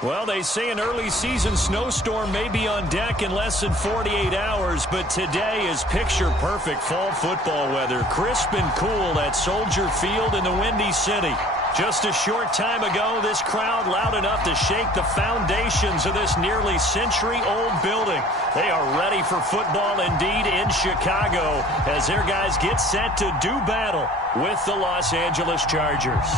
Well, they say an early season snowstorm may be on deck in less than 48 hours, but today is picture-perfect fall football weather. Crisp and cool at Soldier Field in the Windy City. Just a short time ago, this crowd loud enough to shake the foundations of this nearly century-old building. They are ready for football indeed in Chicago as their guys get set to do battle with the Los Angeles Chargers.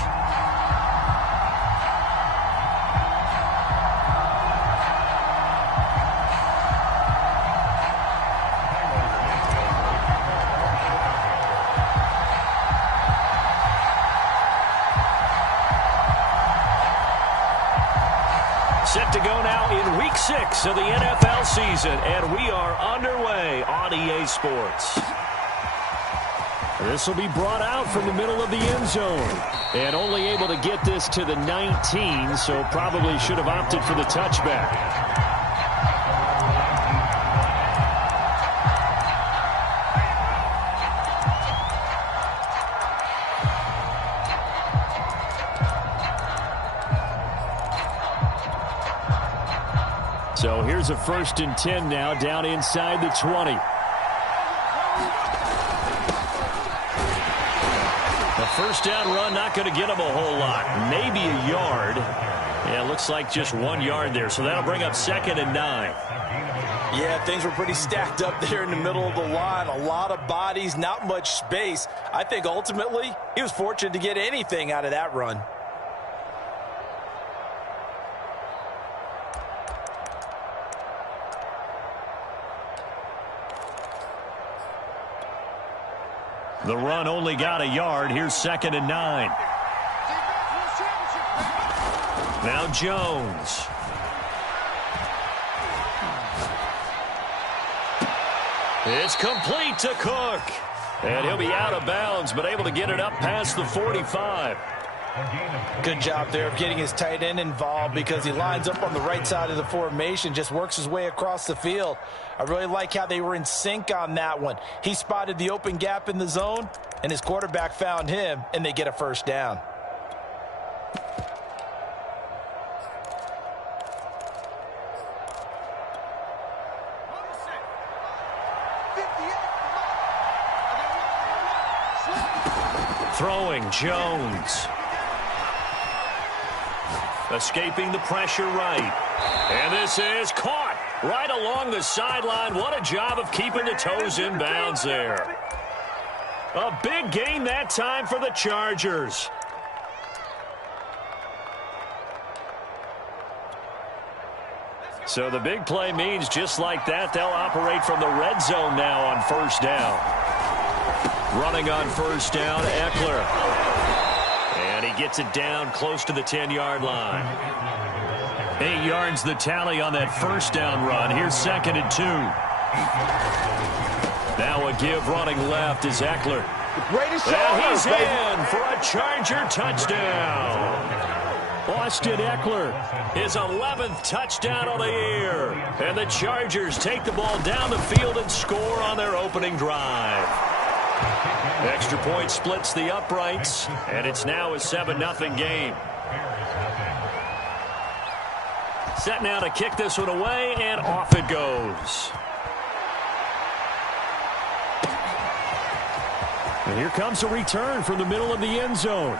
Set to go now in Week 6 of the NFL season, and we are underway on EA Sports. This will be brought out from the middle of the end zone, and only able to get this to the 19, so probably should have opted for the touchback. So here's a 1st and 10 now, down inside the 20. The first down run not going to get him a whole lot. Maybe a yard. Yeah, it looks like just 1 yard there. So that'll bring up 2nd and 9. Yeah, things were pretty stacked up there in the middle of the line. A lot of bodies, not much space. I think ultimately he was fortunate to get anything out of that run. The run only got a yard. Here's 2nd and 9. Now Jones. It's complete to Cook. And he'll be out of bounds, but able to get it up past the 45. Good job there of getting his tight end involved because he lines up on the right side of the formation, just works his way across the field. I really like how they were in sync on that one. He spotted the open gap in the zone, and his quarterback found him, and they get a 1st down. Throwing Jones. Escaping the pressure right. And this is caught right along the sideline. What a job of keeping the toes in bounds there. A big gain that time for the Chargers. So the big play means just like that, they'll operate from the red zone now on 1st down. Running on 1st down, Eckler. And he gets it down close to the 10-yard line. 8 yards the tally on that 1st down run. Here's 2nd and 2. Now a give running left is Eckler. And he's in for a Charger touchdown. Austin Eckler, his 11th touchdown of the year. And the Chargers take the ball down the field and score on their opening drive. Extra point splits the uprights, and it's now a 7-0 game. Set now to kick this one away, and off it goes. And here comes a return from the middle of the end zone.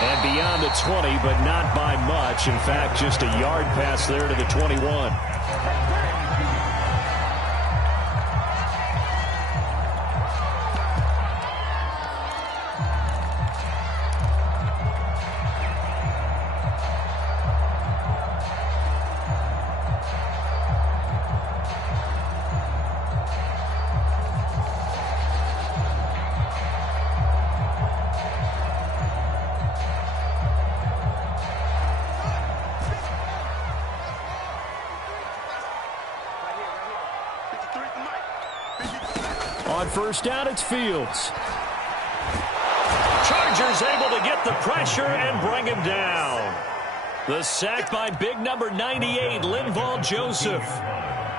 And beyond the 20, but not by much. In fact, just a yard pass there to the 21. On 1st down, it's Fields. Chargers able to get the pressure and bring him down. The sack by big number 98, Linval Joseph.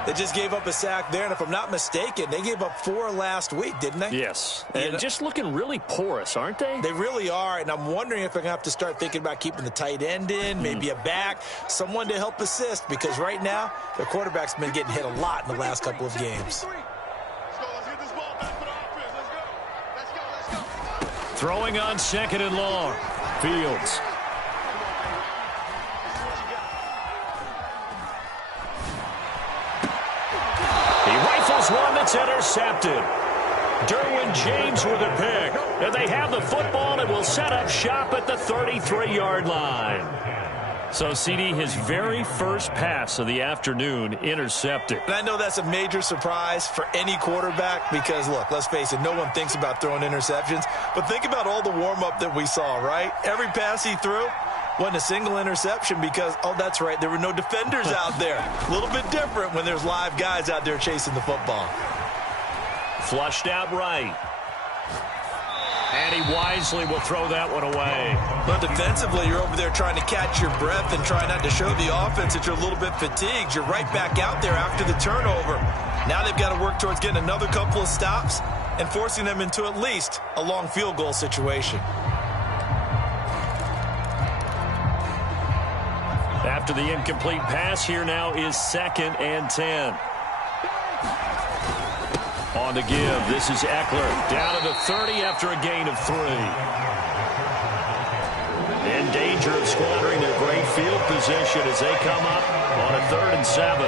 They just gave up a sack there, and if I'm not mistaken, they gave up 4 last week, didn't they? Yes, and just looking really porous, aren't they? They really are, and I'm wondering if they're going to have to start thinking about keeping the tight end in, maybe a back, someone to help assist, because right now, their quarterback's been getting hit a lot in the last couple of games. Throwing on 2nd and long. Fields. He rifles one that's intercepted. Derwin James with a pick. And they have the football and will set up shop at the 33-yard line. So, CD, his very first pass of the afternoon intercepted. And I know that's a major surprise for any quarterback because, look, let's face it, no one thinks about throwing interceptions. But think about all the warm-up that we saw, right? Every pass he threw wasn't a single interception because, oh, that's right, there were no defenders out there. A little bit different when there's live guys out there chasing the football. Flushed out right. And he wisely will throw that one away. But defensively, you're over there trying to catch your breath and try not to show the offense that you're a little bit fatigued. You're right back out there after the turnover. Now they've got to work towards getting another couple of stops and forcing them into at least a long field goal situation. After the incomplete pass, here now is 2nd and 10. On the give, this is Eckler. Down to the 30 after a gain of 3. In danger of squandering their great field position as they come up on a 3rd and 7.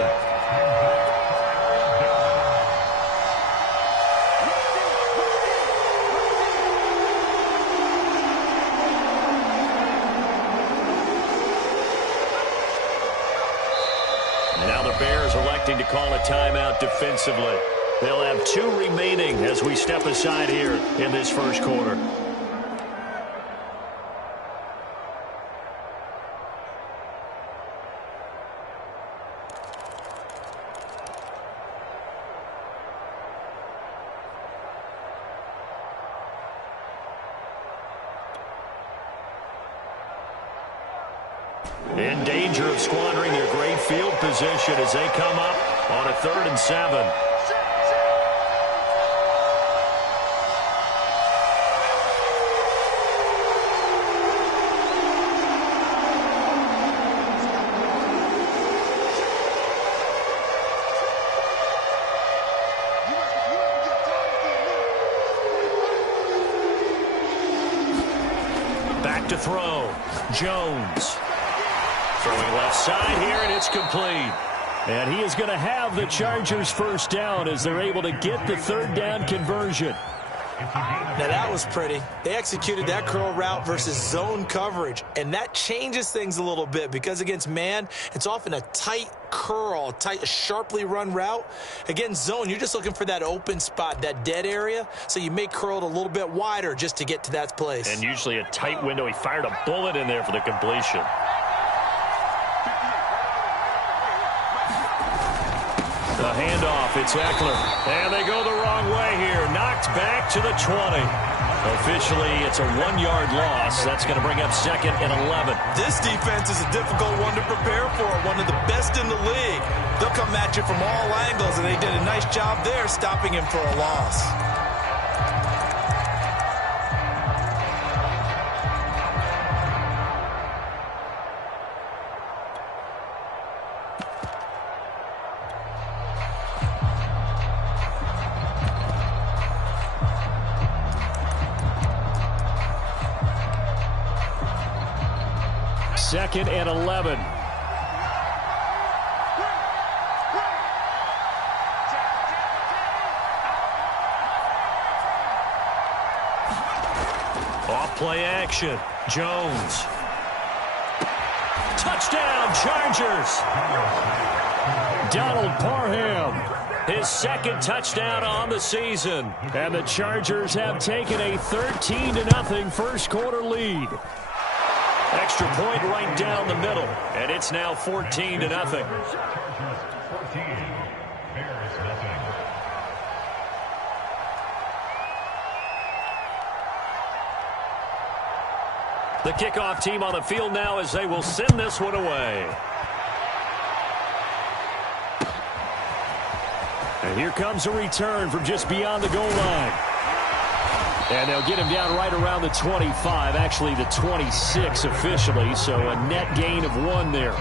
Now the Bears electing to call a timeout defensively. They'll have 2 remaining as we step aside here in this first quarter. In danger of squandering their great field position as they come up on a 3rd and 7. Back to throw. Jones. Throwing left side here, and it's complete. And he is going to have the Chargers first down as they're able to get the 3rd down conversion. Now that was pretty. They executed that curl route versus zone coverage, and that changes things a little bit because against man, it's often a tight curl, tight, sharply run route. Against zone, you're just looking for that open spot, that dead area, so you may curl it a little bit wider just to get to that place. And usually a tight window. He fired a bullet in there for the completion. The handoff, it's Eckler. And they go the wrong way here. Knocked back to the 20. Officially, it's a 1-yard loss. That's going to bring up 2nd and 11. This defense is a difficult one to prepare for, one of the best in the league. They'll come at you from all angles, and they did a nice job there stopping him for a loss. Second and 11. Off play action. Jones. Touchdown, Chargers. Donald Parham. His 2nd touchdown on the season. And the Chargers have taken a 13-0 first quarter lead. Extra point right down the middle, and it's now 14-0. The kickoff team on the field now as they will send this one away. And here comes a return from just beyond the goal line. And they'll get him down right around the 25, actually the 26 officially, so a net gain of 1 there.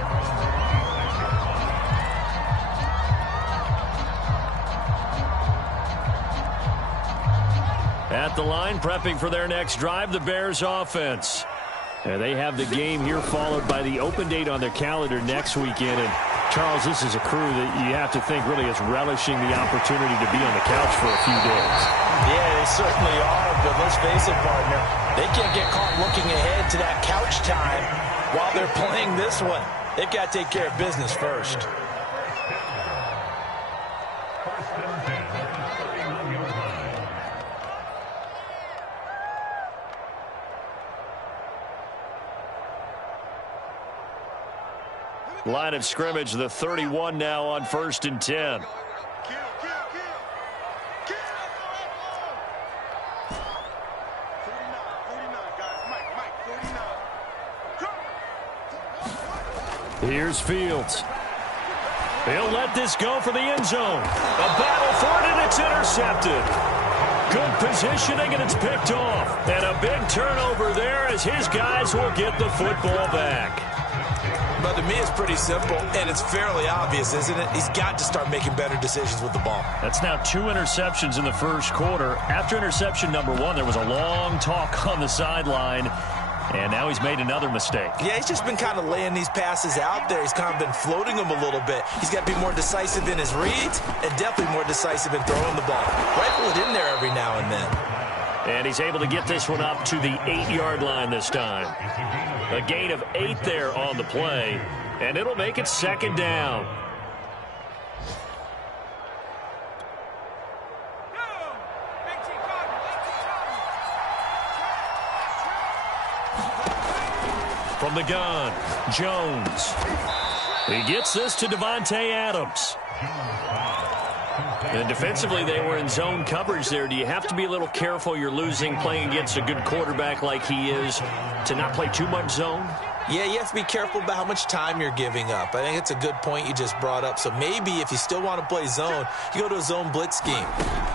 At the line, prepping for their next drive, the Bears offense. And they have the game here followed by the open date on their calendar next weekend. And Charles, this is a crew that you have to think really is relishing the opportunity to be on the couch for a few days. Yeah, they certainly are, but let's face it, partner. They can't get caught looking ahead to that couch time while they're playing this one. They've got to take care of business first. Line of scrimmage, the 31 now on 1st and 10. Here's Fields. He'll let this go for the end zone. A battle for it, and it's intercepted. Good positioning, and it's picked off. And a big turnover there as his guys will get the football back. But to me, it's pretty simple, and it's fairly obvious, isn't it? He's got to start making better decisions with the ball. That's now 2 interceptions in the first quarter. After interception number 1, there was a long talk on the sideline, and now he's made another mistake. Yeah, he's just been kind of laying these passes out there. He's kind of been floating them a little bit. He's got to be more decisive in his reads and definitely more decisive in throwing the ball. Rifle it in there every now and then. And he's able to get this one up to the 8-yard line this time. A gain of 8 there on the play, and it'll make it 2nd down. From the gun, Jones. He gets this to Devontae Adams. And defensively, they were in zone coverage there. Do you have to be a little careful you're losing playing against a good quarterback like he is to not play too much zone? Yeah, you have to be careful about how much time you're giving up. I think it's a good point you just brought up. So maybe if you still want to play zone, you go to a zone blitz scheme.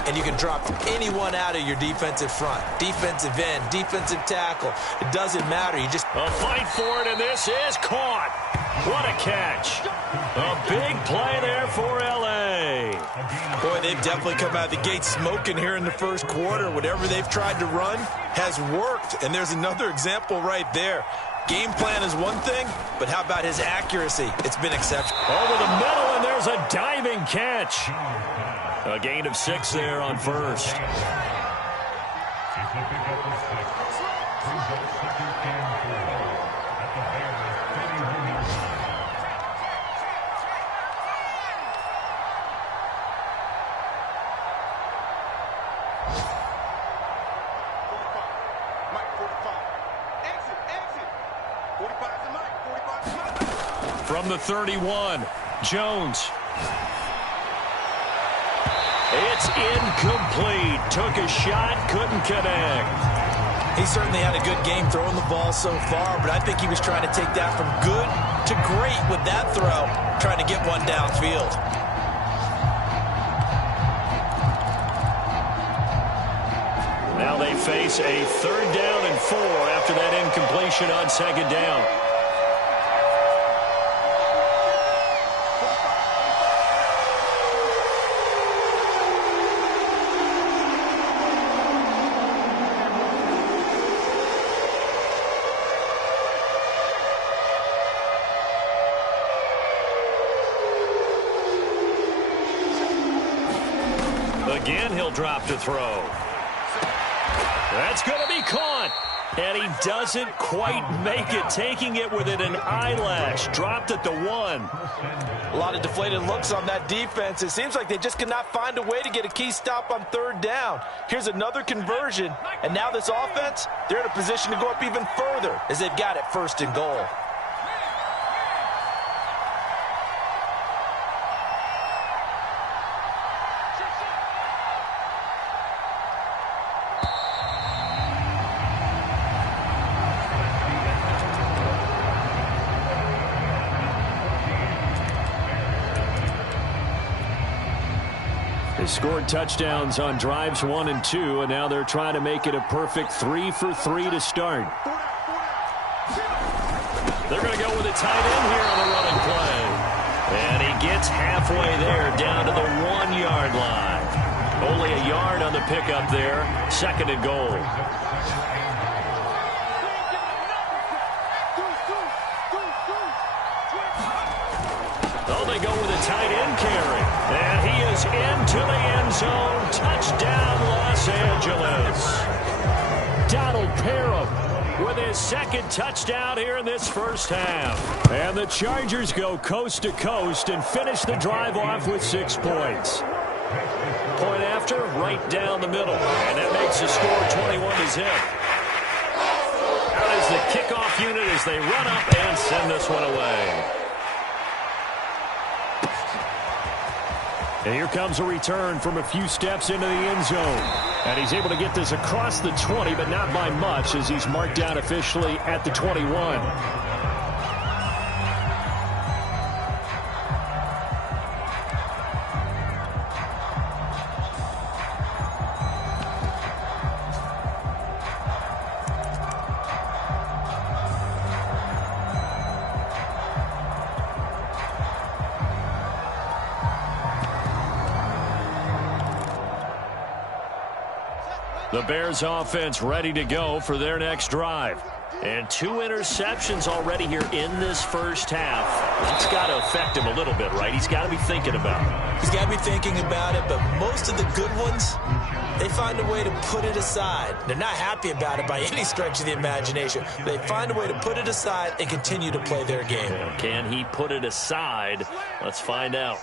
And you can drop anyone out of your defensive front. Defensive end, defensive tackle. It doesn't matter. You just... A fight for it, and this is caught. What a catch. A big play there for L.A. Boy, they've definitely come out of the gate smoking here in the first quarter. Whatever they've tried to run has worked. And there's another example right there. Game plan is one thing, but how about his accuracy? It's been exceptional. Over the middle, and there's a diving catch. A gain of 6 there on first. From the 31, Jones. It's incomplete. Took a shot, couldn't connect. He certainly had a good game throwing the ball so far, but I think he was trying to take that from good to great with that throw, trying to get one downfield. Now they face a 3rd down and 4 after that incompletion on 2nd down. Again, he'll drop to throw. That's going to be caught. And he doesn't quite make it, taking it within an eyelash. Dropped at the 1. A lot of deflated looks on that defense. It seems like they just cannot find a way to get a key stop on 3rd down. Here's another conversion. And now this offense, they're in a position to go up even further as they've got it 1st and goal. They scored touchdowns on drives 1 and 2, and now they're trying to make it a perfect 3 for 3 to start. They're going to go with a tight end here on the running play. And he gets halfway there, down to the 1-yard line. Only a yard on the pickup there. 2nd and goal. Oh, they go with a tight end carry. And he is into the end zone. Touchdown, Los Angeles. Donald Parham with his 2nd touchdown here in this first half. And the Chargers go coast to coast and finish the drive off with 6 points. Point after, right down the middle. And that makes the score 21-0. Out is the kickoff unit as they run up and send this one away. And here comes a return from a few steps into the end zone. And he's able to get this across the 20, but not by much, as he's marked down officially at the 21. The Bears offense ready to go for their next drive. And 2 interceptions already here in this first half. That's got to affect him a little bit, right? He's got to be thinking about it. He's got to be thinking about it, but most of the good ones, they find a way to put it aside. They're not happy about it by any stretch of the imagination. They find a way to put it aside and continue to play their game. Can he put it aside? Let's find out.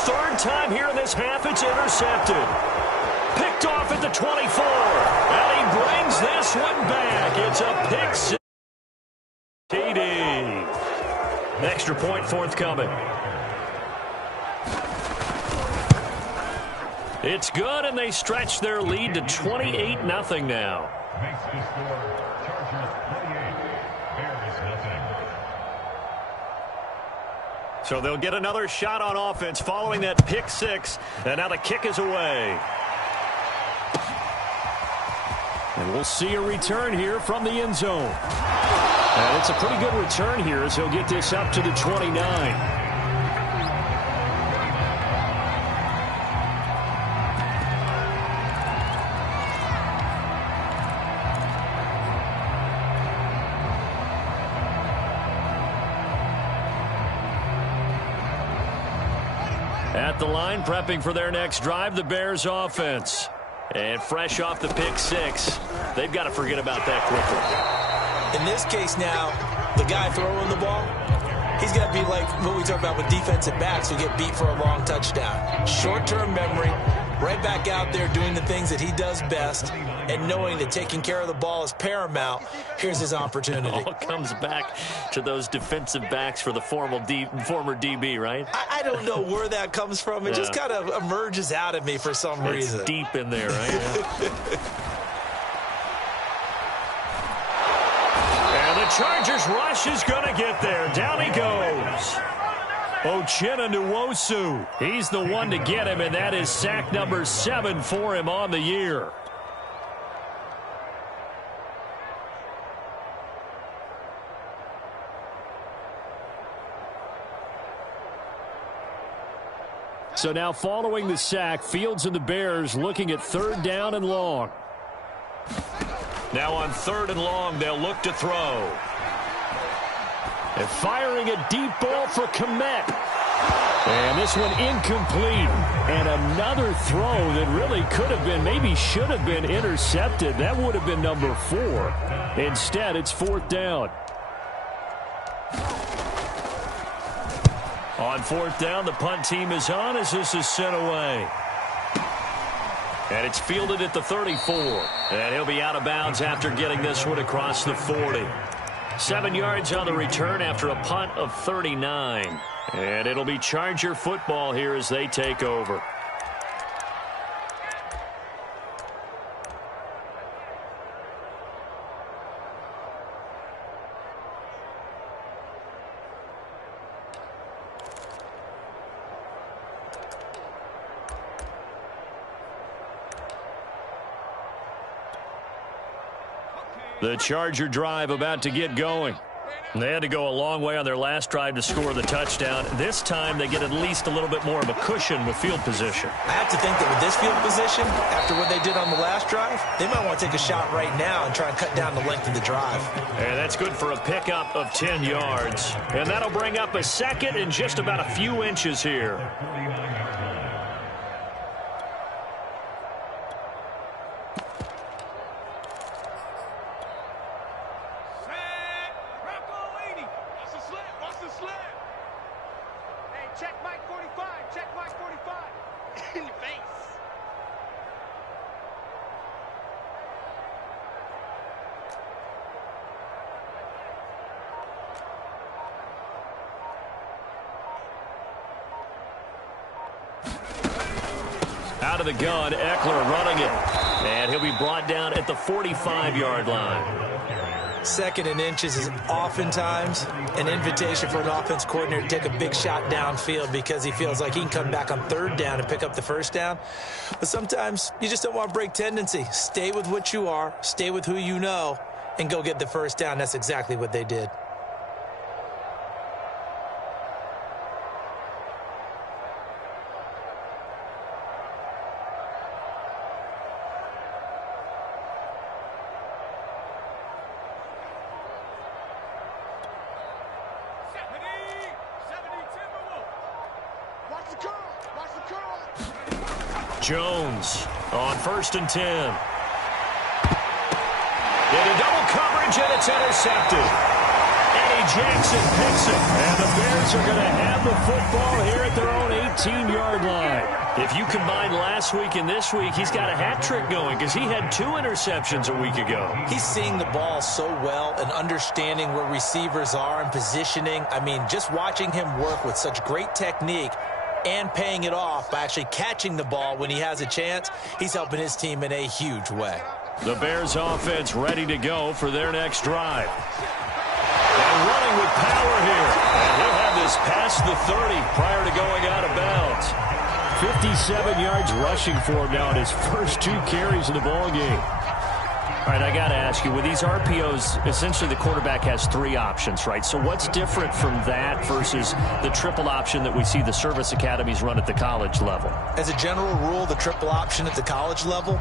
Third time here in this half, it's intercepted. Picked off at the 24. And he brings this one back. It's a pick six. TD. Extra point forthcoming. It's good, and they stretch their lead to 28-0 now. Makes the score Chargers 28, Bears 0. So they'll get another shot on offense following that pick 6. And now the kick is away. And we'll see a return here from the end zone. And it's a pretty good return here as he'll get this up to the 29. At the line, prepping for their next drive, the Bears offense. And fresh off the pick 6, they've got to forget about that quickly. In this case now, the guy throwing the ball, he's got to be like what we talk about with defensive backs who get beat for a long touchdown. Short-term memory, right back out there doing the things that he does best, and knowing that taking care of the ball is paramount. Here's his opportunity. It all comes back to those defensive backs for the former DB, right? I don't know where that comes from. It just kind of emerges out of me for some reason. It's deep in there, right? And the Chargers rush is going to get there. Down he goes. Uchenna Nwosu. He's the one to get him, and that is sack number 7 for him on the year. So now following the sack, Fields and the Bears looking at 3rd down and long. Now on 3rd and long, they'll look to throw. And firing a deep ball for Kmet. And this one incomplete. And another throw that really could have been, maybe should have been intercepted. That would have been number 4. Instead, it's 4th down. On 4th down, the punt team is on as this is sent away. And it's fielded at the 34. And he'll be out of bounds after getting this one across the 40. 7 yards on the return after a punt of 39. And it'll be Charger football here as they take over. The Charger drive about to get going. They had to go a long way on their last drive to score the touchdown. This time they get at least a little bit more of a cushion with field position. I have to think that with this field position, after what they did on the last drive, they might want to take a shot right now and try and cut down the length of the drive. And that's good for a pickup of 10 yards. And that'll bring up a second and just about a few inches here. Out of the gun, Eckler running it. And he'll be brought down at the 45-yard line. Second and inches is oftentimes an invitation for an offense coordinator to take a big shot downfield because he feels like he can come back on third down and pick up the first down. But sometimes you just don't want to break tendency. Stay with what you are, stay with who you know, and go get the first down. That's exactly what they did. Jones on 1st and 10. Into double coverage, and it's intercepted. Eddie Jackson picks it, and the Bears are going to have the football here at their own 18-yard line. If you combine last week and this week, he's got a hat trick going because he had 2 interceptions a week ago. He's seeing the ball so well and understanding where receivers are and positioning. I mean, just watching him work with such great technique and paying it off by actually catching the ball when he has a chance, he's helping his team in a huge way. The Bears offense ready to go for their next drive. And running with power here. And he'll have this past the 30 prior to going out of bounds. 57 yards rushing for him now in his first 2 carries of the ball game. All right, I got to ask you, with these RPOs, essentially the quarterback has 3 options, right? So what's different from that versus the triple option that we see the service academies run at the college level? As a general rule, the triple option at the college level,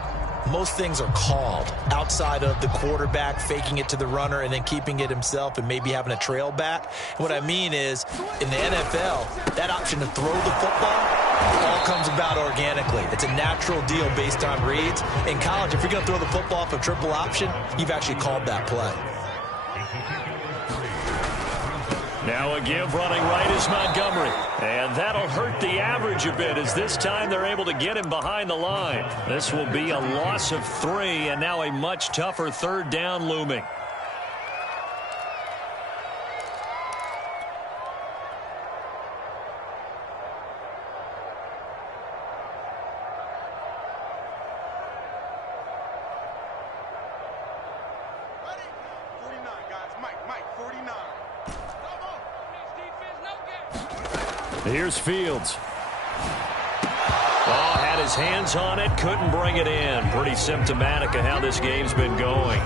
most things are called outside of the quarterback faking it to the runner and then keeping it himself and maybe having a trail back. What I mean is, in the NFL, that option to throw the football all comes about organically. It's a natural deal based on reads. In college, if you're going to throw the football off a triple option, you've actually called that play. Now a give running right is Montgomery. And that'll hurt the average a bit as this time they're able to get him behind the line. This will be a loss of 3 and now a much tougher third down looming. Here's Fields. Oh, had his hands on it, couldn't bring it in. Pretty symptomatic of how this game's been going.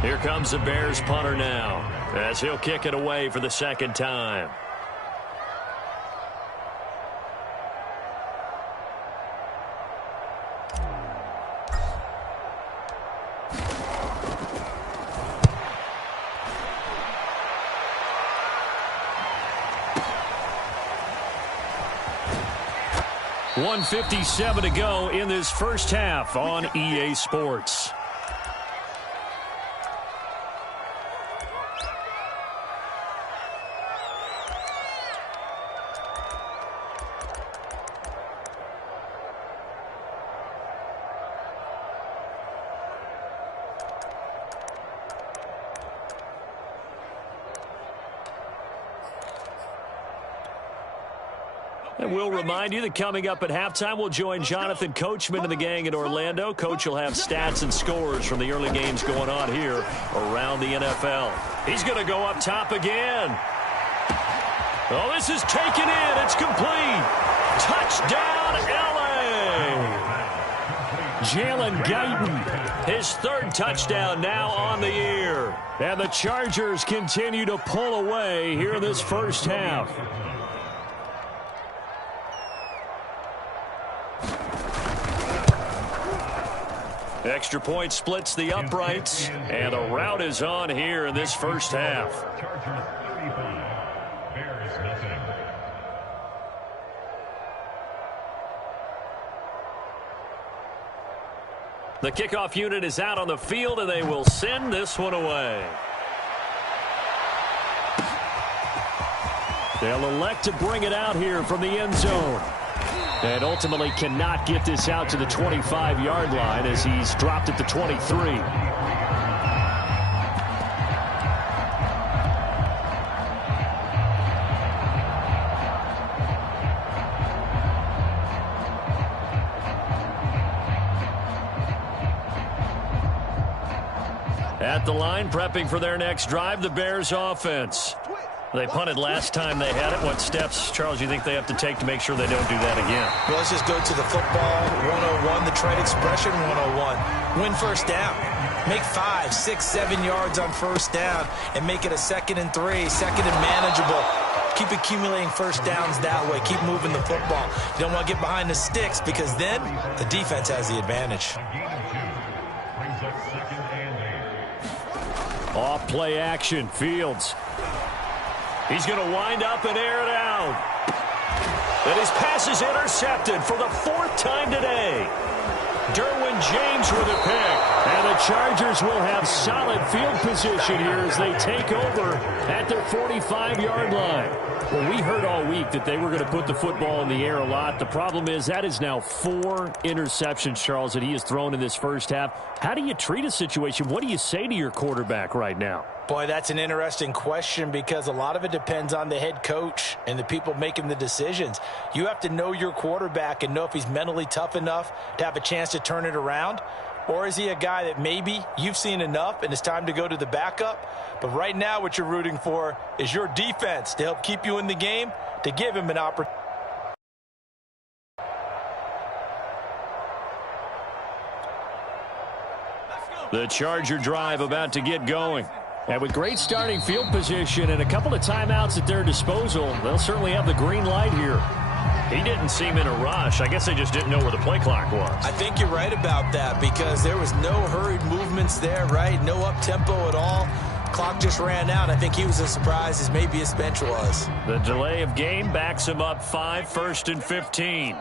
Here comes the Bears punter now, as he'll kick it away for the second time. .157 to go in this first half on EA Sports. And we'll remind you that coming up at halftime, we'll join Jonathan Coachman and the gang in Orlando. Coach will have stats and scores from the early games going on here around the NFL. He's going to go up top again. Oh, this is taken in. It's complete. Touchdown, L.A. Jalen Guyton, his third touchdown now on the year. And the Chargers continue to pull away here in this first half. Extra point splits the uprights, and the route is on here in this first half. Chargers 35, Bears nothing. The kickoff unit is out on the field, and they will send this one away. They'll elect to bring it out here from the end zone. And ultimately cannot get this out to the 25-yard line as he's dropped at the 23. At the line, prepping for their next drive, the Bears offense. They punted last time they had it. What steps, Charles, you think they have to take to make sure they don't do that again? Well, let's just go to the football 101, the trade expression 101. Win first down. Make 5, 6, 7 yards on first down and make it a 2nd and 3, second and manageable. Keep accumulating first downs that way. Keep moving the football. You don't want to get behind the sticks because then the defense has the advantage. Off play action, Fields. He's going to wind up and air it out. And his pass is intercepted for the 4th time today. Derwin James with a pick. And the Chargers will have solid field position here as they take over at their 45-yard line. Well, we heard all week that they were going to put the football in the air a lot. The problem is that is now 4 interceptions, Charles, that he has thrown in this first half. How do you treat a situation? What do you say to your quarterback right now? Boy, that's an interesting question because a lot of it depends on the head coach and the people making the decisions. You have to know your quarterback and know if he's mentally tough enough to have a chance to turn it around. Or is he a guy that maybe you've seen enough and it's time to go to the backup? But right now what you're rooting for is your defense to help keep you in the game, to give him an opportunity. The Charger drive about to get going. And with great starting field position and a couple of timeouts at their disposal, they'll certainly have the green light here. He didn't seem in a rush. I guess they just didn't know where the play clock was. I think you're right about that because there was no hurried movements there, right? No up-tempo at all. Clock just ran out. I think he was as surprised as maybe his bench was. The delay of game backs him up 5, 1st and 15.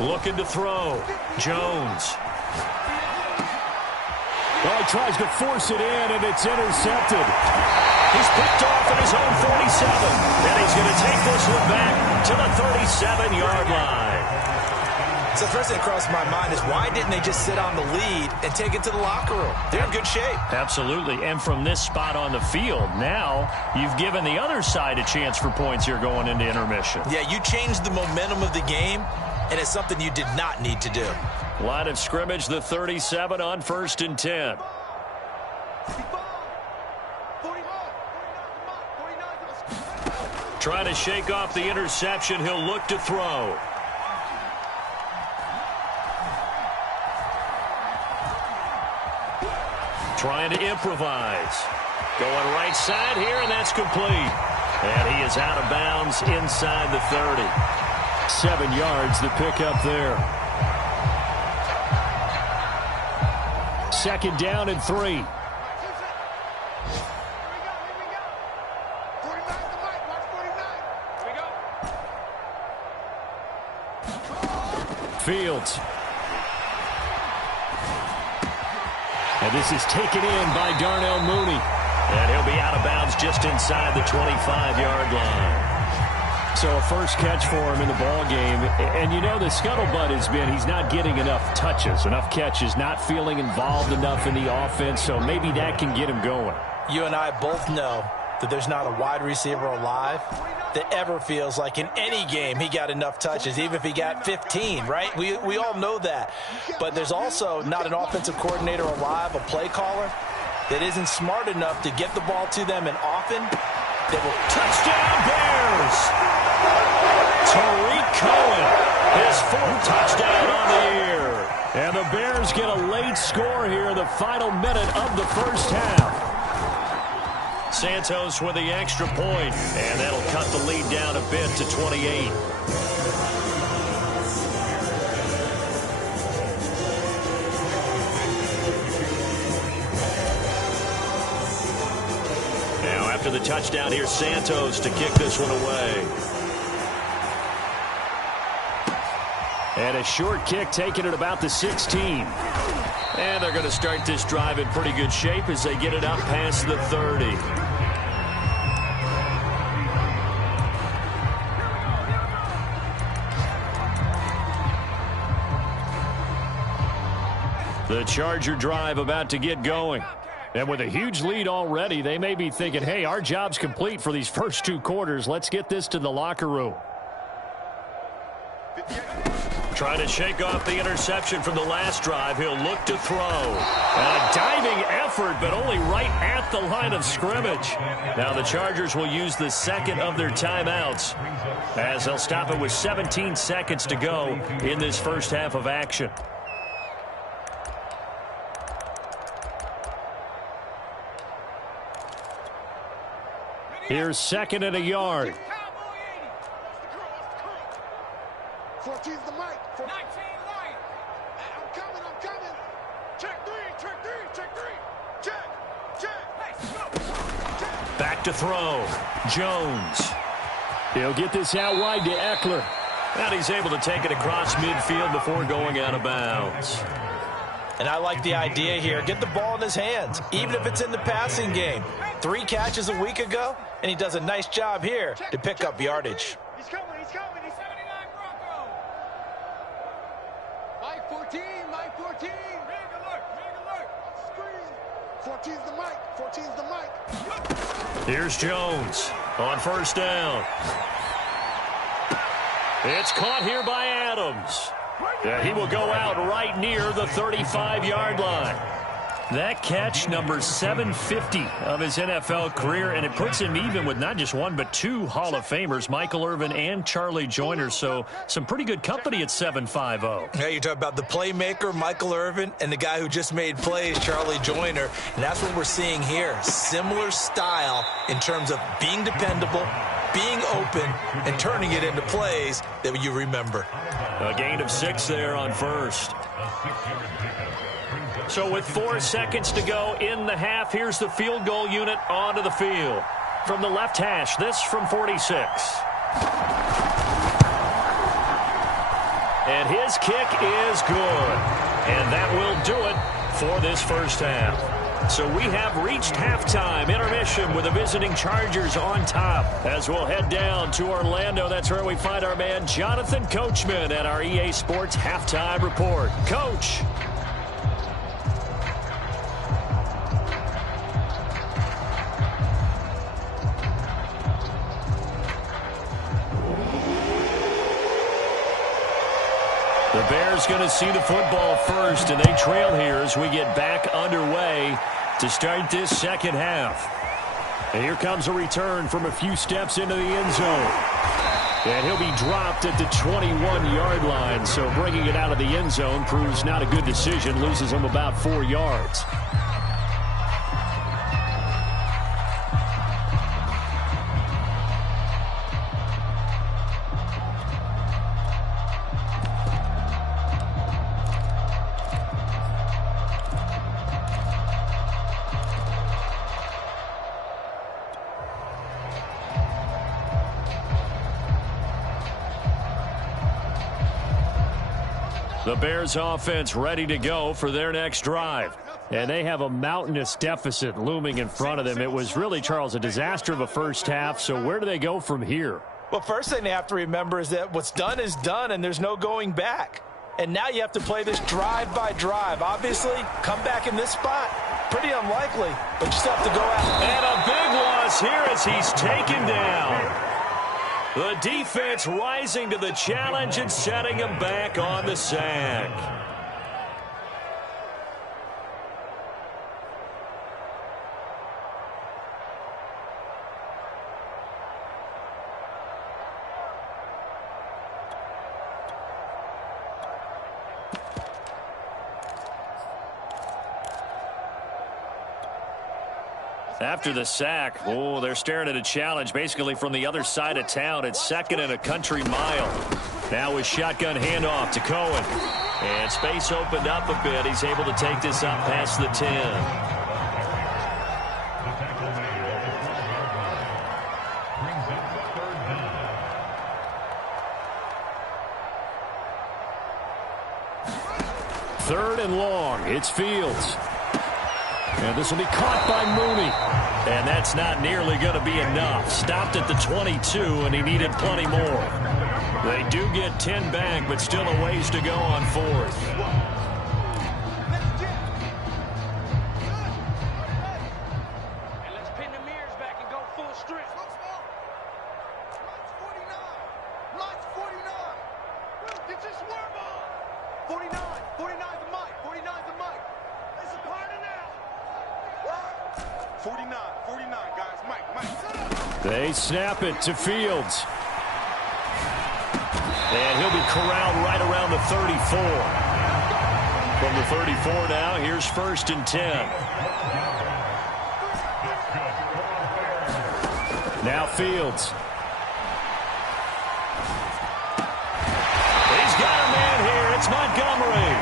Looking to throw. Jones. Well, he tries to force it in, and it's intercepted. He's picked off at his own 47, and he's going to take this one back to the 37-yard line. So the first thing that crossed my mind is why didn't they just sit on the lead and take it to the locker room? They're in good shape. Absolutely, and from this spot on the field, now you've given the other side a chance for points here going into intermission. Yeah, you changed the momentum of the game, and it's something you did not need to do. Line of scrimmage, the 37 on 1st and 10. Trying to shake off the interception. He'll look to throw. Trying to improvise. Going right side here, and that's complete. And he is out of bounds inside the 30. 7 yards, the pickup there. 2nd down and 3. Fields. And this is taken in by Darnell Mooney. And he'll be out of bounds just inside the 25-yard line. So a first catch for him in the ball game. And you know the scuttlebutt has been he's not getting enough touches, enough catches, not feeling involved enough in the offense. So maybe that can get him going. You and I both know that there's not a wide receiver alive that ever feels like in any game he got enough touches, even if he got 15, right? We all know that. But there's also not an offensive coordinator alive, a play caller, that isn't smart enough to get the ball to them, and often they will. Touchdown Bears! Tariq Cohen, his 4th touchdown on the year. And the Bears get a late score here in the final minute of the first half. Santos with the extra point, and that'll cut the lead down a bit to 28. Now after the touchdown, here's Santos to kick this one away. And a short kick taken at about the 16. And they're going to start this drive in pretty good shape as they get it up past the 30. The Charger drive about to get going. And with a huge lead already, they may be thinking, hey, our job's complete for these first 2 quarters. Let's get this to the locker room. Trying to shake off the interception from the last drive. He'll look to throw. A diving effort, but only right at the line of scrimmage. Now the Chargers will use the second of their timeouts as they'll stop it with 17 seconds to go in this first half of action. Here's 2nd and a yard. 14's the mic. 19 light. I'm coming. Check 3. Check. Back to throw. Jones. He'll get this out wide to Eckler. And he's able to take it across midfield before going out of bounds. And I like the idea here. Get the ball in his hands, even if it's in the passing game. 3 catches a week ago, and he does a nice job here to pick up yardage. He's coming. He's 79 Bronco. Mike 14. Big alert. Screen. 14's the mic. Here's Jones on first down. It's caught here by Adams. He will go out right near the 35-yard line. That catch, number 750 of his NFL career, and it puts him even with not just 1 but 2 Hall of Famers, Michael Irvin and Charlie Joyner. So some pretty good company at 750. Yeah, you talk about the playmaker, Michael Irvin, and the guy who just made plays, Charlie Joyner. And that's what we're seeing here. Similar style in terms of being dependable, being open, and turning it into plays that you remember. A gain of 6 there on first. So with 4 seconds to go in the half, here's the field goal unit onto the field. From the left hash, this from 46. And his kick is good. And that will do it for this first half. So we have reached halftime intermission with the visiting Chargers on top. As we'll head down to Orlando, that's where we find our man Jonathan Coachman at our EA Sports Halftime Report. Coach. The Bears going to see the football first, and they trail here as we get back underway to start this second half. And here comes a return from a few steps into the end zone. And he'll be dropped at the 21-yard line, so bringing it out of the end zone proves not a good decision, loses him about 4 yards. The Bears offense ready to go for their next drive. And they have a mountainous deficit looming in front of them. It was really, Charles, a disaster of a first half. So where do they go from here? Well, first thing they have to remember is that what's done is done, and there's no going back. And now you have to play this drive by drive. Obviously, come back in this spot, Pretty unlikely, but you just have to go out. And a big loss here as he's taken down. The defense rising to the challenge and setting him back on the sack. After the sack, oh, they're staring at a challenge basically from the other side of town. It's 2nd and a country mile. Now with shotgun handoff to Cohen. And space opened up a bit. He's able to take this up past the 10. Third and long. It's Fields. And this will be caught by Mooney. And that's not nearly going to be enough. Stopped at the 22, and he needed plenty more. They do get 10 back, but still a ways to go on 4th. Let's pin the mirrors back and go full strength. Lots 49. Get your swerve on. 49. 49's the mic. 49's the mic. It's a party now. 49, 49, guys. Mike. They snap it to Fields. And he'll be corralled right around the 34. From the 34 now, here's 1st and 10. Now Fields. He's got a man here. It's Montgomery.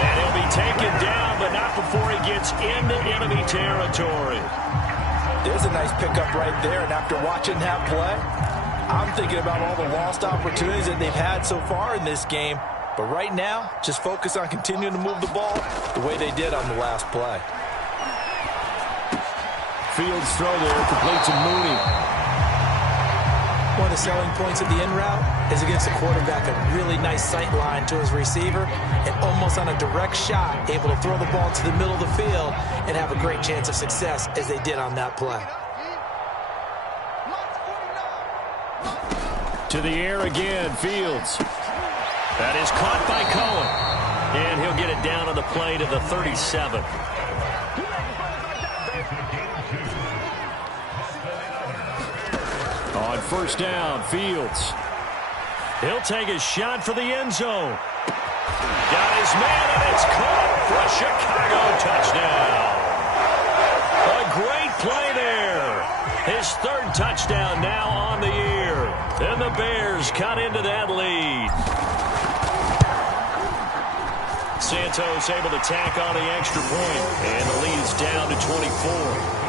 And he'll be taken down, but not before he gets into enemy territory. There's a nice pickup right there, and after watching that play, I'm thinking about all the lost opportunities that they've had so far in this game. But right now, just focus on continuing to move the ball the way they did on the last play. Fields throw there, complete to Mooney. One of the selling points of the in route is against the quarterback, a really nice sight line to his receiver, and almost on a direct shot, able to throw the ball to the middle of the field and have a great chance of success as they did on that play. To the air again, Fields. That is caught by Cohen. And he'll get it down on the play to the 37. On 1st down, Fields. He'll take a shot for the end zone. Got his man, and it's caught for a Chicago touchdown. A great play there. His 3rd touchdown now on the year. And the Bears cut into that lead. Santos able to tack on the extra point. And the lead is down to 24.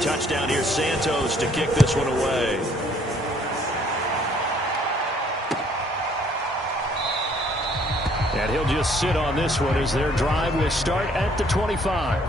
Touchdown here, Santos to kick this one away. And he'll just sit on this one as their drive will start at the 25.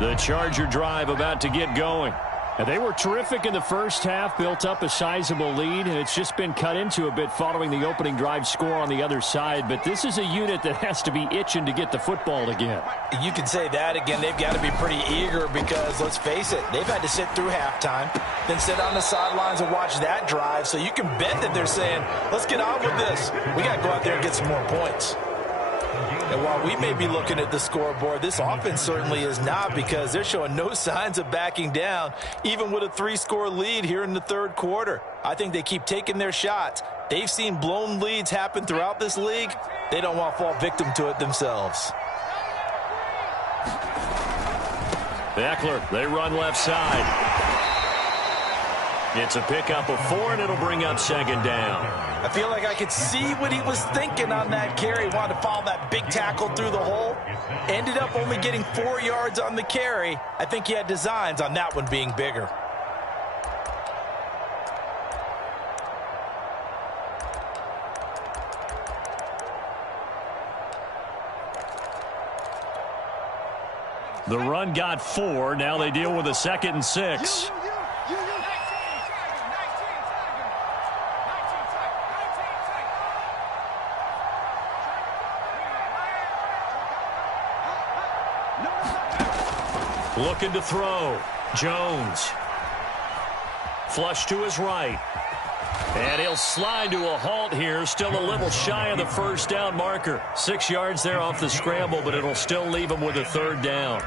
The Charger drive about to get going. And they were terrific in the first half, built up a sizable lead, and it's just been cut into a bit following the opening drive score on the other side. But this is a unit that has to be itching to get the football again. You can say that again. They've got to be pretty eager because, let's face it, they've had to sit through halftime, then sit on the sidelines and watch that drive. So you can bet that they're saying, let's get on with this. We got to go out there and get some more points. And while we may be looking at the scoreboard, this offense certainly is not, because they're showing no signs of backing down, even with a 3-score lead here in the 3rd quarter. I think they keep taking their shots. They've seen blown leads happen throughout this league. They don't want to fall victim to it themselves. Eckler, they run left side. It's a pickup of 4, and it'll bring up second down. I feel like I could see what he was thinking on that carry. Wanted to follow that big tackle through the hole. Ended up only getting 4 yards on the carry. I think he had designs on that one being bigger. The run got 4. Now they deal with a 2nd and 6. Looking to throw. Jones. Flush to his right. And he'll slide to a halt here. Still a little shy of the first down marker. 6 yards there off the scramble, but it'll still leave him with a 3rd down.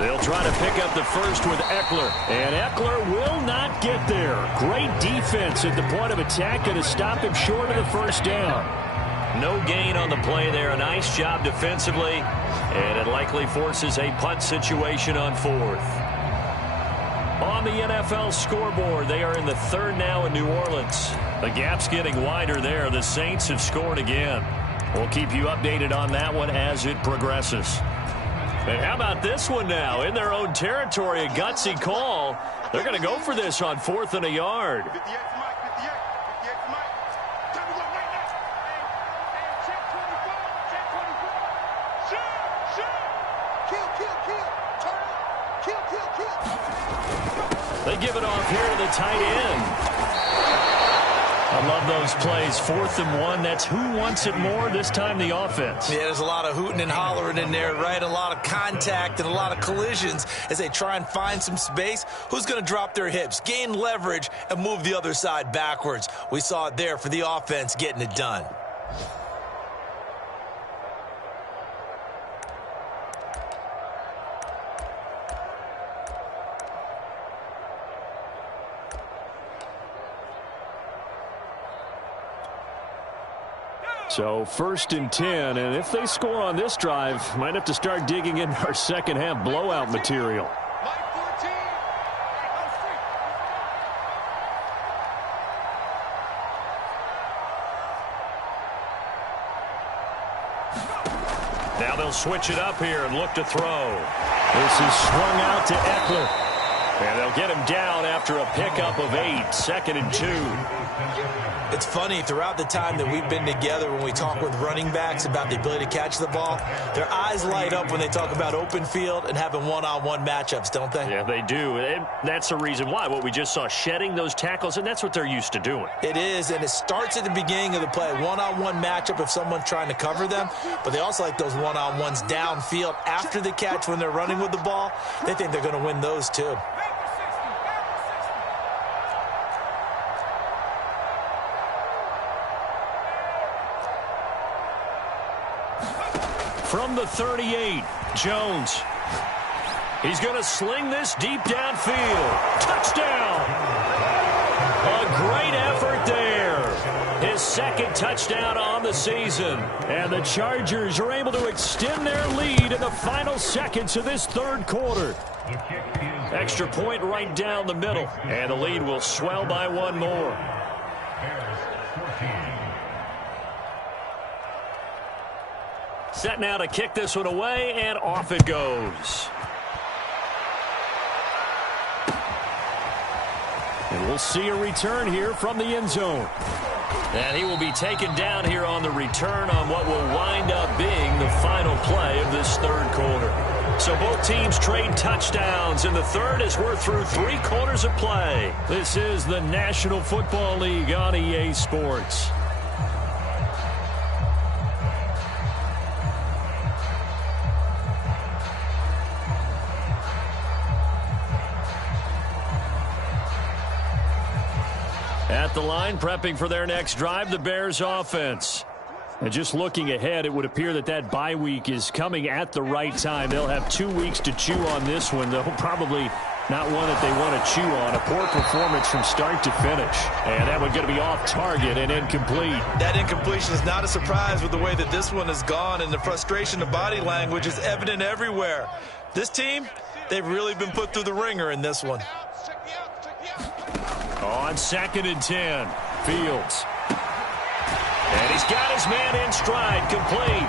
They'll try to pick up the first with Eckler. And Eckler will not get there. Great defense at the point of attack, going to stop him short of the first down. No gain on the play there. A nice job defensively. And it likely forces a punt situation on 4th. On the NFL scoreboard, they are in the 3rd now in New Orleans. The gap's getting wider there. The Saints have scored again. We'll keep you updated on that one as it progresses. And how about this one now? In their own territory, a gutsy call. They're going to go for this on 4th and a yard. They give it off here to the tight end. I love those plays. 4th and 1. That's who wants it more. This time the offense. Yeah, there's a lot of hooting and hollering in there, right? A lot of contact and a lot of collisions as they try and find some space. Who's going to drop their hips, gain leverage, and move the other side backwards? We saw it there for the offense getting it done. So 1st and 10, and if they score on this drive, might have to start digging into our second half blowout material. Now they'll switch it up here and look to throw. This is swung out to Eckler. And they'll get him down after a pickup of 8, 2nd and 2. It's funny, throughout the time that we've been together, when we talk with running backs about the ability to catch the ball, their eyes light up when they talk about open field and having one-on-one matchups, don't they? Yeah, they do. And that's the reason why. What we just saw, shedding those tackles, and that's what they're used to doing. It is, and it starts at the beginning of the play. One-on-one matchup if someone's trying to cover them, but they also like those one-on-ones downfield after the catch when they're running with the ball. They think they're going to win those too. From the 38, Jones. He's going to sling this deep downfield. Touchdown! A great effort there. His 2nd touchdown on the season. And the Chargers are able to extend their lead in the final seconds of this 3rd quarter. Extra point right down the middle. And the lead will swell by 1 more. Set now to kick this one away, and off it goes. And we'll see a return here from the end zone. And he will be taken down here on the return on what will wind up being the final play of this 3rd quarter. So both teams trade touchdowns in the 3rd as we're through 3 quarters of play. This is the National Football League on EA Sports. At the line, prepping for their next drive, the Bears offense. And just looking ahead, it would appear that bye week is coming at the right time. They'll have 2 weeks to chew on this one, though probably not one that they want to chew on. A poor performance from start to finish. And that one going to be off target and incomplete. That incompletion is not a surprise with the way that this one has gone, and the frustration of body language is evident everywhere. This team, they've really been put through the ringer in this one. On 2nd and 10, Fields. And he's got his man in stride, complete.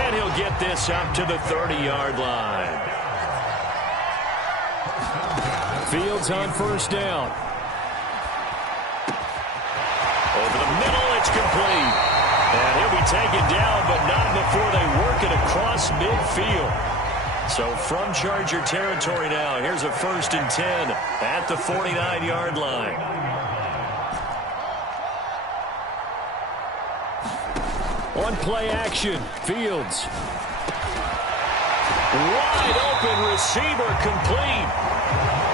And he'll get this up to the 30-yard line. Fields on 1st down. Over the middle, it's complete. And he'll be taken down, but not before they work it across midfield. So from Charger territory now, here's a 1st and 10 at the 49-yard line. On play action, Fields. Wide open receiver, complete.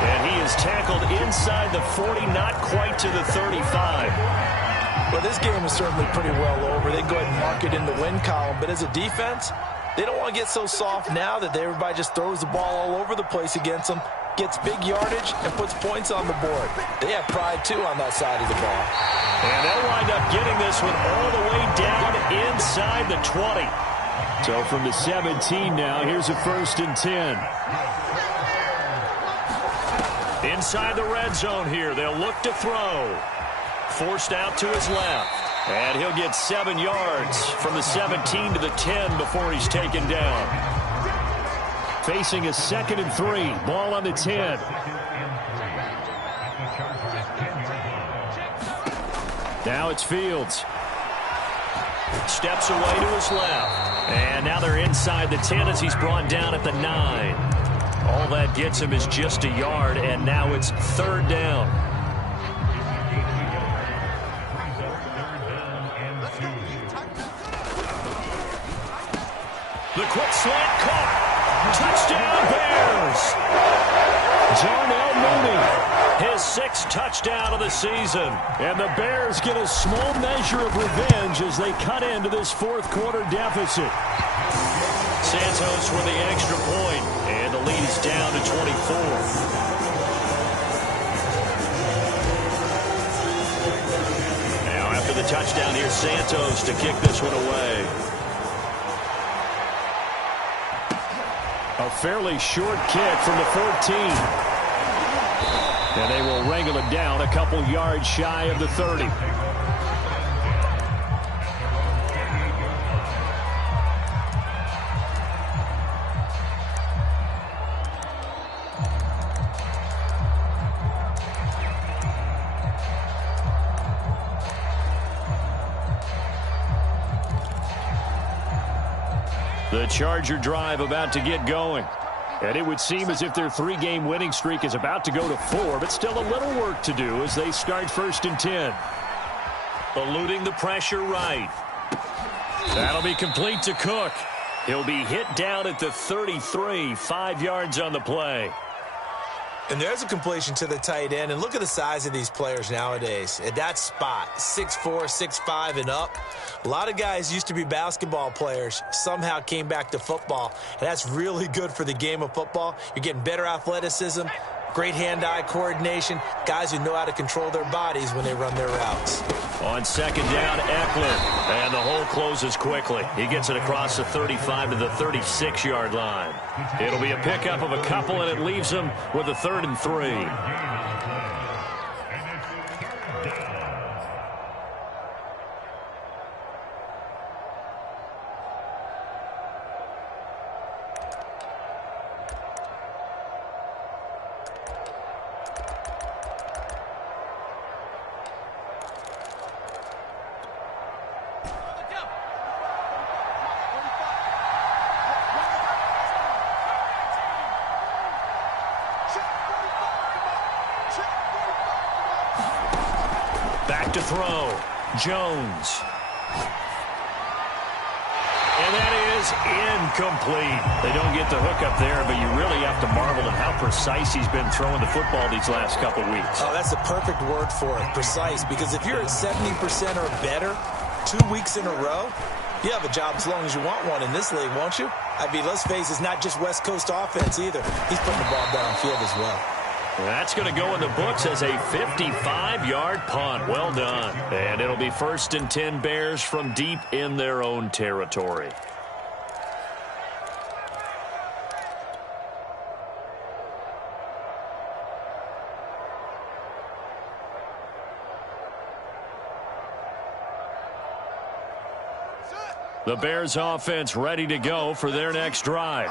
And he is tackled inside the 40, not quite to the 35. Well, this game is certainly pretty well over. They go ahead and mark it in the win column. But as a defense, they don't want to get so soft now that everybody just throws the ball all over the place against them, gets big yardage, and puts points on the board. They have pride, too, on that side of the ball. And they'll wind up getting this one all the way down inside the 20. So from the 17 now, here's a 1st and 10. Inside the red zone here, they'll look to throw. Forced out to his left. And he'll get 7 yards from the 17 to the 10 before he's taken down. Facing a 2nd and 3. Ball on the 10. Now it's Fields. Steps away to his left. And now they're inside the 10 as he's brought down at the 9. All that gets him is just a yard, and now it's 3rd down. The quick slant caught. Touchdown Bears. Darnell Mooney, his 6th touchdown of the season. And the Bears get a small measure of revenge as they cut into this 4th quarter deficit. Santos with the extra point, and the lead is down to 24. Now after the touchdown, here's Santos to kick this one away. A fairly short kick from the 14. And they will wrangle it down a couple yards shy of the 30. The Charger drive about to get going. And it would seem as if their 3-game winning streak is about to go to 4, but still a little work to do as they start 1st and 10. Eluding the pressure right. That'll be complete to Cook. He'll be hit down at the 33, 5 yards on the play. And there's a completion to the tight end. And look at the size of these players nowadays. At that spot, 6'4", 6'5", and up. A lot of guys used to be basketball players, somehow came back to football. And that's really good for the game of football. You're getting better athleticism, great hand-eye coordination, guys who know how to control their bodies when they run their routes. On 2nd down, Eckler. And the hole closes quickly. He gets it across the 35 to the 36-yard line. It'll be a pickup of a couple, and it leaves him with a 3rd and 3. Back to throw. Jones. And that is incomplete. They don't get the hook up there, but you really have to marvel at how precise he's been throwing the football these last couple weeks. Oh, that's the perfect word for it, precise, because if you're at 70% or better 2 weeks in a row, you have a job as long as you want one in this league, won't you? I mean, let's face it, it's not just West Coast offense either. He's putting the ball downfield as well. That's going to go in the books as a 55-yard punt. Well done. And it'll be 1st and 10 Bears from deep in their own territory. The Bears offense ready to go for their next drive.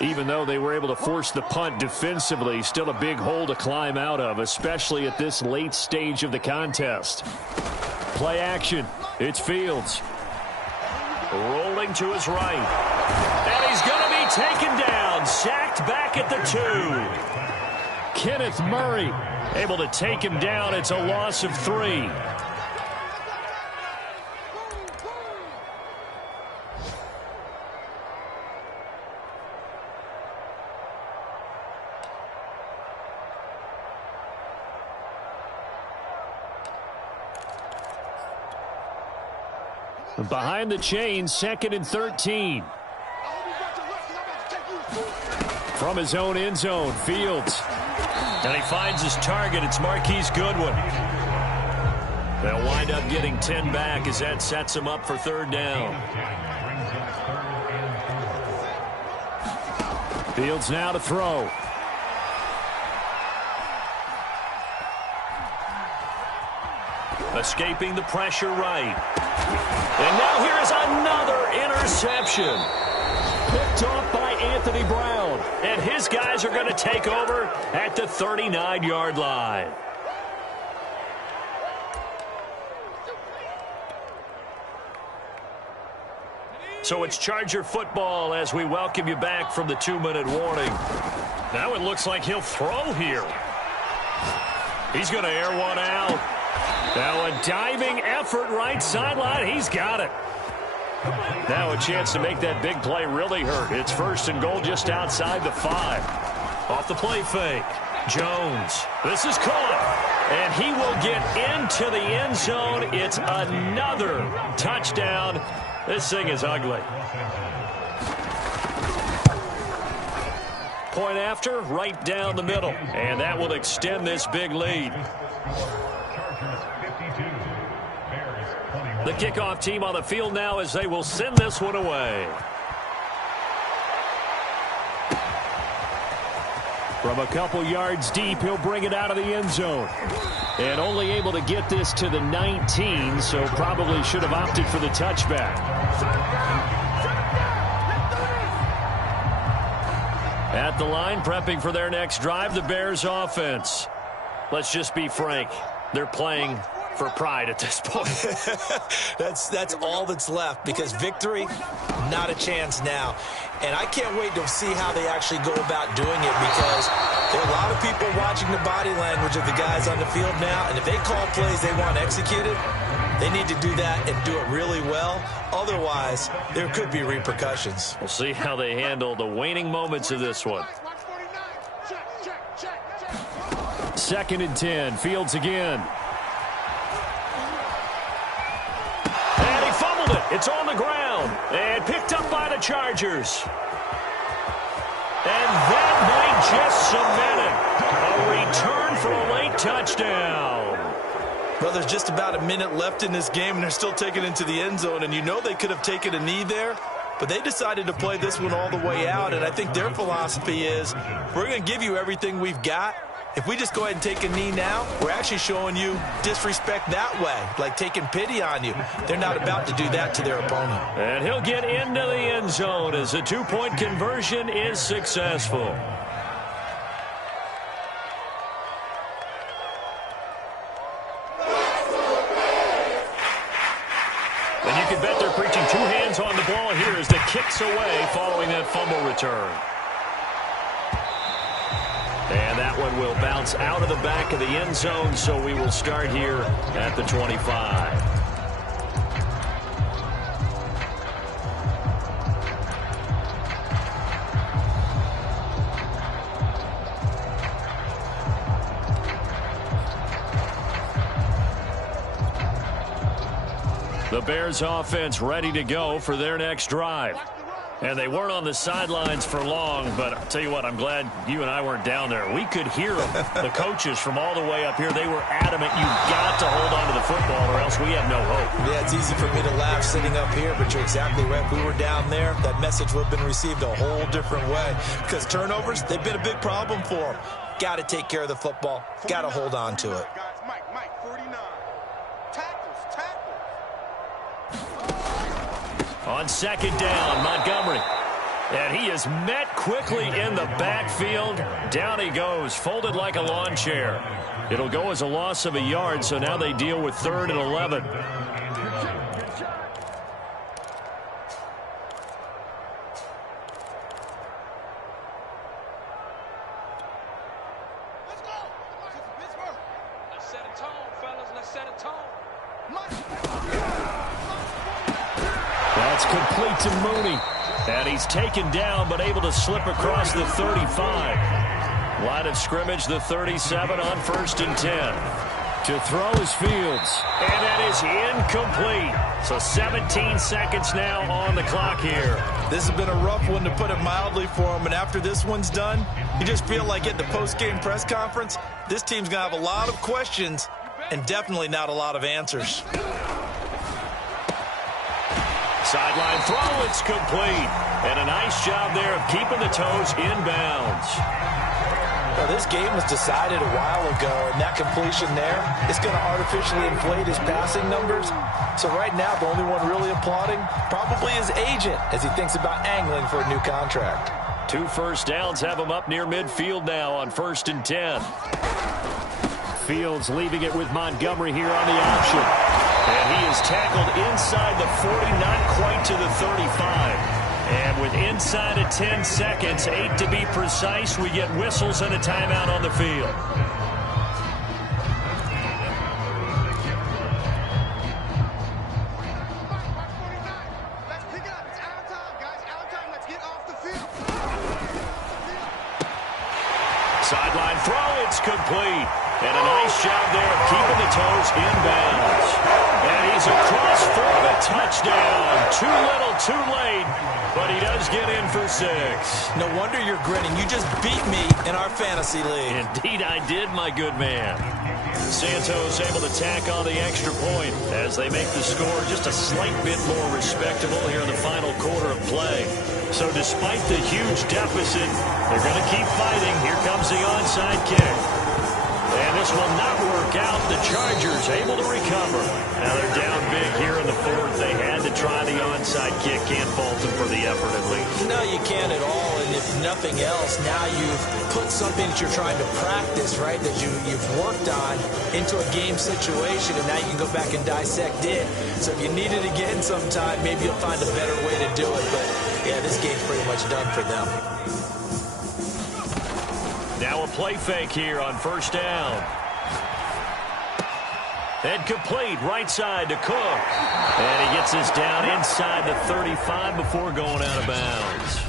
Even though they were able to force the punt defensively, still a big hole to climb out of, especially at this late stage of the contest. Play action. It's Fields. Rolling to his right. And he's going to be taken down. Sacked back at the 2. Kenneth Murray able to take him down. It's a loss of 3. Behind the chains, 2nd and 13. From his own end zone, Fields. And he finds his target. It's Marquise Goodwin. They'll wind up getting 10 back as that sets him up for 3rd down. Fields now to throw. Escaping the pressure right. And now here is another interception. Picked off by Anthony Brown. And his guys are going to take over at the 39-yard line. So it's Charger football as we welcome you back from the 2-minute warning. Now it looks like he'll throw here. He's going to air one out. Now a diving effort right sideline. He's got it. Now a chance to make that big play really hurt. It's 1st and goal just outside the 5. Off the play fake. Jones. This is caught. And he will get into the end zone. It's another touchdown. This thing is ugly. Point after, right down the middle. And that will extend this big lead. The kickoff team on the field now as they will send this one away. From a couple yards deep, he'll bring it out of the end zone. And only able to get this to the 19, so probably should have opted for the touchback. At the line, prepping for their next drive, the Bears offense. Let's just be frank. They're playing for pride at this point. That's all that's left, because victory, not a chance now. And I can't wait to see how they actually go about doing it, because there are a lot of people watching the body language of the guys on the field now, and if they call plays they want executed, they need to do that and do it really well. Otherwise, there could be repercussions. We'll see how they handle the waning moments of this one. 2nd and 10, Fields again. It's on the ground and picked up by the Chargers. And that might just cement it. A return for a late touchdown. Well, there's just about a minute left in this game, and they're still taking it into the end zone. And you know they could have taken a knee there, but they decided to play this one all the way out. And I think their philosophy is, we're going to give you everything we've got. If we just go ahead and take a knee now, we're actually showing you disrespect that way, like taking pity on you. They're not about to do that to their opponent. And he'll get into the end zone as the 2-point conversion is successful. And you can bet they're preaching 2 hands on the ball here as the kick's away following that fumble return. And that one will bounce out of the back of the end zone, so we will start here at the 25. The Bears offense ready to go for their next drive. And they weren't on the sidelines for long, but I'll tell you what, I'm glad you and I weren't down there. We could hear them, the coaches from all the way up here. They were adamant, you've got to hold on to the football or else we have no hope. Yeah, it's easy for me to laugh sitting up here, but you're exactly right. If we were down there, that message would have been received a whole different way. Because turnovers, they've been a big problem for them. Got to take care of the football. Got to hold on to it. Mike, 49. Tackles. On second down, Montgomery. And he is met quickly in the backfield. Down he goes, folded like a lawn chair. It'll go as a loss of a yard, so now they deal with 3rd and 11. Let's go. Let's set a tone, fellas. Let's set a tone. That's complete to Mooney. And he's taken down, but able to slip across the 35. Line of scrimmage, the 37 on 1st and 10. To throw is Fields. And that is incomplete. So 17 seconds now on the clock here. This has been a rough one, to put it mildly, for him. And after this one's done, you just feel like at the post-game press conference, this team's going to have a lot of questions and definitely not a lot of answers. Sideline throw, it's complete. And a nice job there of keeping the toes inbounds. Well, this game was decided a while ago, and that completion there is going to artificially inflate his passing numbers. So right now, the only one really applauding probably his agent as he thinks about angling for a new contract. 2 first downs have him up near midfield now on 1st and 10. Fields leaving it with Montgomery here on the option. And he is tackled inside the 40, not quite to the 35. And with inside of 10 seconds, 8 to be precise, we get whistles and a timeout on the field. Let's pick it up. It's out of time, guys. Out of time. Let's get off the field. Sideline throw, it's complete. And a nice job there of keeping the toes inbounds. And he's across for the touchdown. Too little, too late. But he does get in for 6. No wonder you're grinning. You just beat me in our fantasy league. Indeed I did, my good man. Santos able to tack on the extra point as they make the score just a slight bit more respectable here in the final quarter of play. So despite the huge deficit, they're going to keep fighting. Here comes the onside kick. And this will not work out. The Chargers able to recover. Now they're down big here in the 4th. They had to try the onside kick. Can't fault them for the effort at least. No, you can't at all. And if nothing else, now you've put something that you're trying to practice, right, that you've worked on into a game situation, and now you can go back and dissect it. So if you need it again sometime, maybe you'll find a better way to do it. But, yeah, this game's pretty much done for them. Now a play fake here on 1st down. And complete right side to Cook. And he gets this down inside the 35 before going out of bounds.